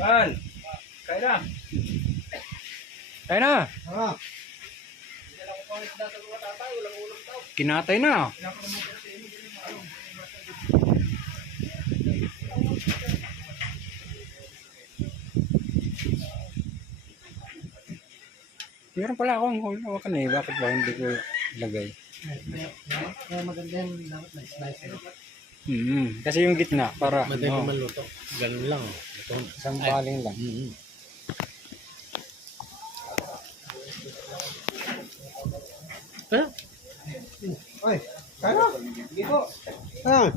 Pal, kaya na. Kaya na. Ah, Kinatay na. Meron pala akong hawakan eh. Bakit ba hindi ko lagay? kaya maganda yung dapat na slice. Kasi yung gitna para Madali ko maluto. Ganun lang. Ito. isang baling lang. Eh? Oy, kaya? Ah.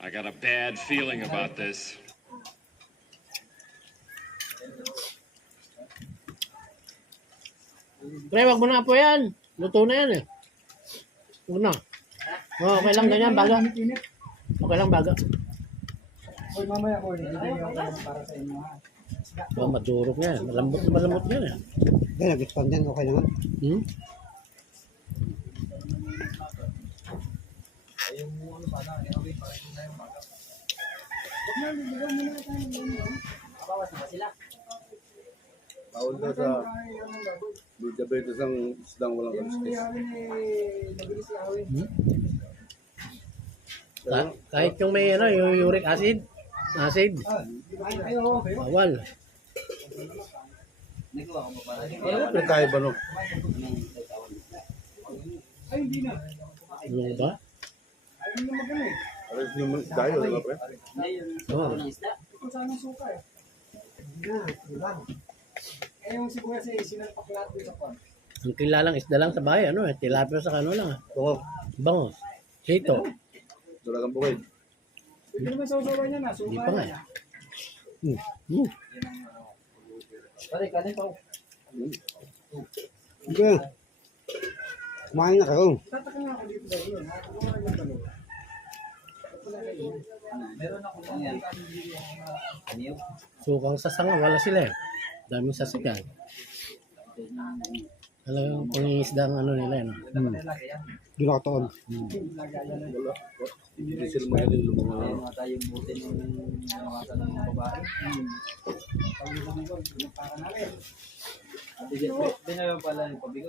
I got a bad feeling about this. Pre, wag mo na po yan. Luto na yan eh. Huwag na. Oh, okay lang ganyan, baga. Okay lang, baga. Oy, mamaya ko bibigyan ko yan para sa inyo ha. Oh, madurog yan. Malambot yan eh. Hindi, nag-respond yan. Okay naman. Hmm? Bawal daw sa diabetes ang isdang walang kalistis. Kahit yung may ano, yung uric acid. Bawal. Ano ba pinagkaiba no? Ano ba? Ares yung dayo, di ba pre? Oh. Yung sibuyas eh, sinalpak lahat doon sa pan. Ang kilalang isda lang sa bahay, ano eh. Tilapia sa kano lang. Oo, Bangos. Sito. dalagang bukid. Hindi naman sausawan niya na. Hindi pa nga eh. Pare, kanin pa. Hindi. Kumain na kayo. Tataka nga ako dito dahil yun. Nakakagawa ng dalawa. Meron ako lang yan. Sukang sasanga, wala sila eh. Daming sasigan. Alam kung yung isda ang ano nila eh. No? Ginatoon. Wala. Hindi sila magaling lumangaw. Tayong butin ng nakakatan ng mga babae. Di na pala yung pabigo.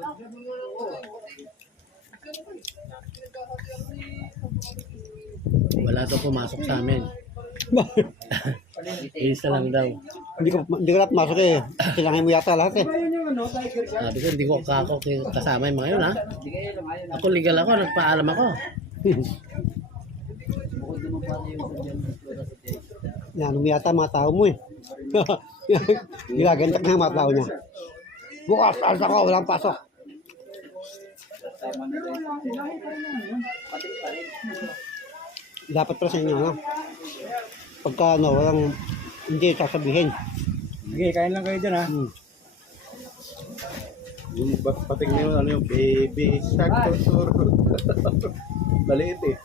Wala daw pumasok sa amin. Isa lang daw. Hindi ko na pumasok eh. Kailangan mo yata lahat eh. Sabi ko, hindi ko kasama yung mga yun ha. Ako legal ako, nagpaalam ako. Bukod naman pa yung sadyan. Yan, mo yata mga tao mo eh. Gilagantak na yung mga tao niya. Bukas, alas ako, walang pasok. Dapat pa sa inyo, no? Pagka ano, walang hindi sasabihin. Sige, kain lang kayo dyan ha. Yung pating nyo, ano yung baby shark tuturo. Maliit eh.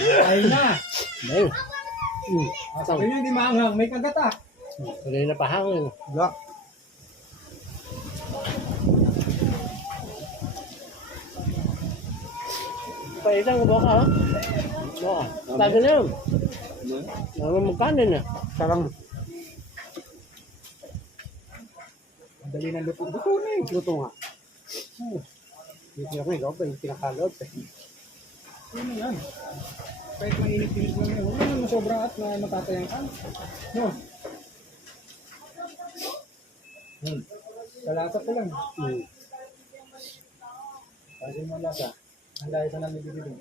Kain na. Ayun. Sabi niyo hindi maanghang. May kagat ah. Tuloy na pahangin. Wala. Paitang buka ha. Buka. Tago na yun. Naman magkanin eh. Sarang Madali na luto. Luto na eh. luto nga. Hindi ako ikaw pa yung pinakalot eh. Ano yan? Kahit mainit-init lang yan. Huwag naman sobra at na matatayang ka. No? Kalata ko lang. Kasi mo lasa. Ang dahil sa namin dito.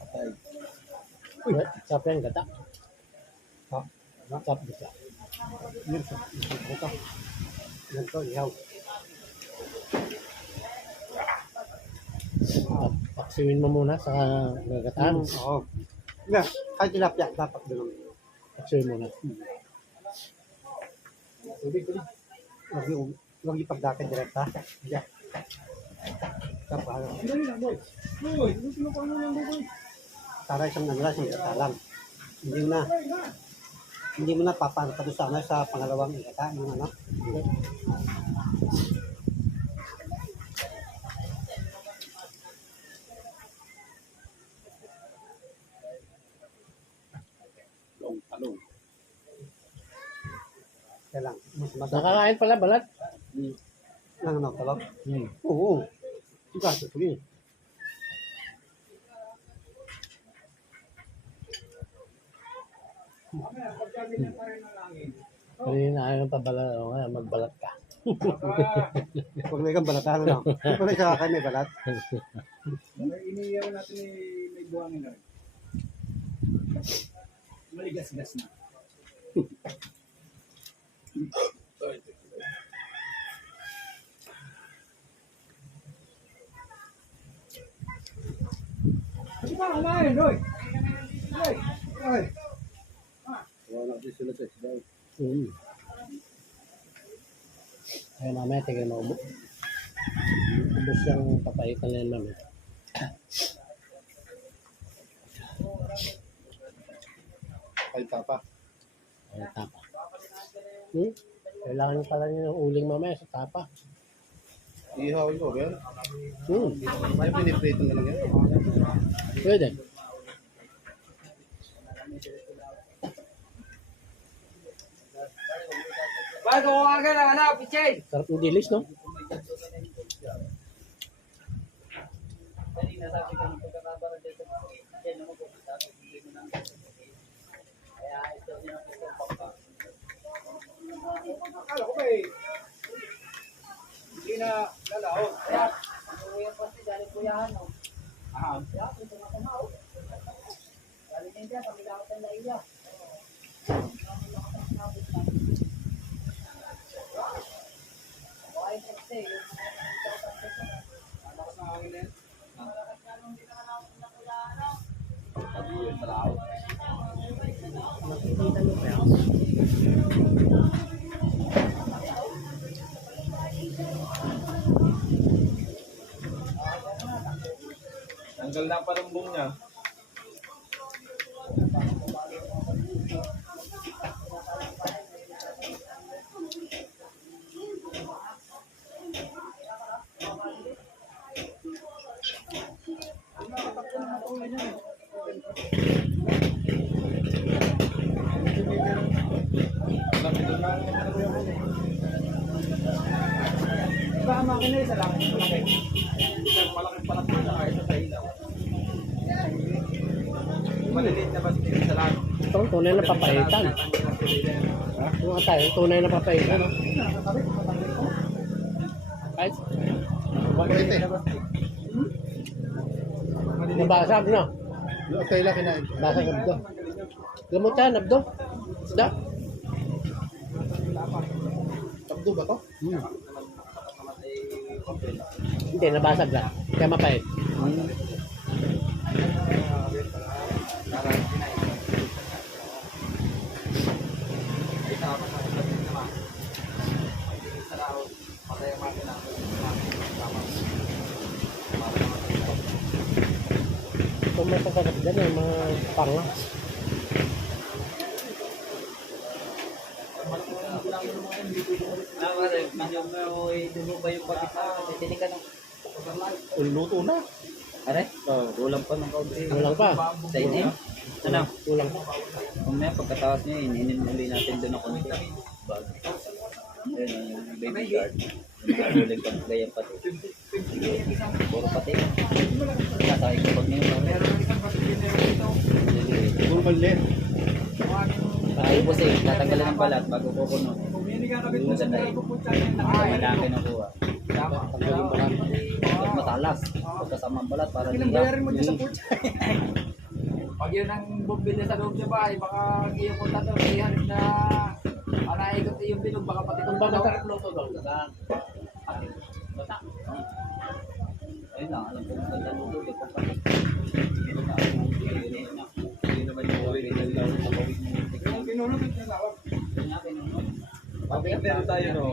Patay. Uy, sap yan gata. Ha? Sap gata. Yan ito. Yan ito, ihaw. Paksiwin mo muna sa gagataan. Oo. Yeah, kahit tilapia, dapat doon. Diretso mo na. Huwag ipagdakan direkta. Diyan. Kapag, Dali lang, boy. Boy, ano sinukuha mo lang, boy? para isang nagla, isang katalang. Hindi mo na papanata doon sa, sa pangalawang ikata, yung ano. Talong. Kaya lang, mas Nakakain pala balat. lang ano, talong. Hmm. Oo. Diba, ito yun. Mamaya, pagka ganyan pa rin ang langit. Hindi na ayaw pabalat. O nga, magbalat ka. Huwag may kang balatahan, ano. Hindi pala siya kakain may balat. Iniiyaw natin may buhangin na rin. Maligas-gas na. Ano ba kumain, Roy? Roy! Roy! Wala natin sila sa isda. Ay, mamaya, tigil mo. Ubus yung papaitan na yun, mami. Ay, tapa. Ay, tapa. Kailangan pala niyo ng uling mamaya sa tapa. Ihawin ko, Ben. May Hmm. piniprito na lang yan. Pwede. Bago ko agad ang anak, Pichel! Sarap ng dilis, no? Kanina sabi ko nung pagkakabara dito, yan naman po, sabi ko hindi mo nang kaya ito din ang gusto pagka. Akala ko ba eh. Hindi na lalaot. Kaya, ano ko yan kasi, dahil kuyahan mo. Ah, Kaya, ito na kumaw. Dahil din dyan, kami lakot ang laiya. Okay, kasi, lakas ng hangin na yan. pag-uwi sa laot. Tanggal na pa ng buong niya. Iba ang makina sa langit. Malaking palak na kaya sa ilaw. Maliliit na basta sa laot. Ito, tunay na papaitan. Yung nga tayo, tunay na papaitan, no? Ay, Bakit eh? nabasag, no? Okay lang kinain. Basag abdo. Gamot yan, abdo. Isda. Tabdo ba to? Hindi, nabasag lang. Kaya mapait. Kung may pagkakot dyan, yung mga panga. Medyo mo dulo ba yung pati sa titinig ka ng Luto na. Are? Kulang pa ng kaunti. Kulang pa. Sa inim? Ano? Kulang pa. Kung may pagkataas niya, ininin muli natin doon ng konti. Bago. Ayun, yung baby shark. Yung pang ganyan pati. Puro pati. Nasakay ko pag ngayon. Puro maliit. Ay, boss eh, tatanggalin ng balat bago kukuno. Hindi ka kabit mo sa Maganda eh. pupunta niya. Malaki na kuha. Tanggalin pa lang. Pag matalas, pagkasama ang balat para Ilang liyak. bayarin mo dyan sa putya. Pag yun ang bumbil niya sa loob niya bahay, baka iyong punta to, ihanip na anaikot yung bilog, baka pati Kung kung ba bagaw. masarap luto doon? Ayun na, alam ko maganda luto. Di ko pa. Hindi naman yung original lang sa bawig mo. Bakit meron tayo no?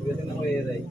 Pagdating na ko Ray.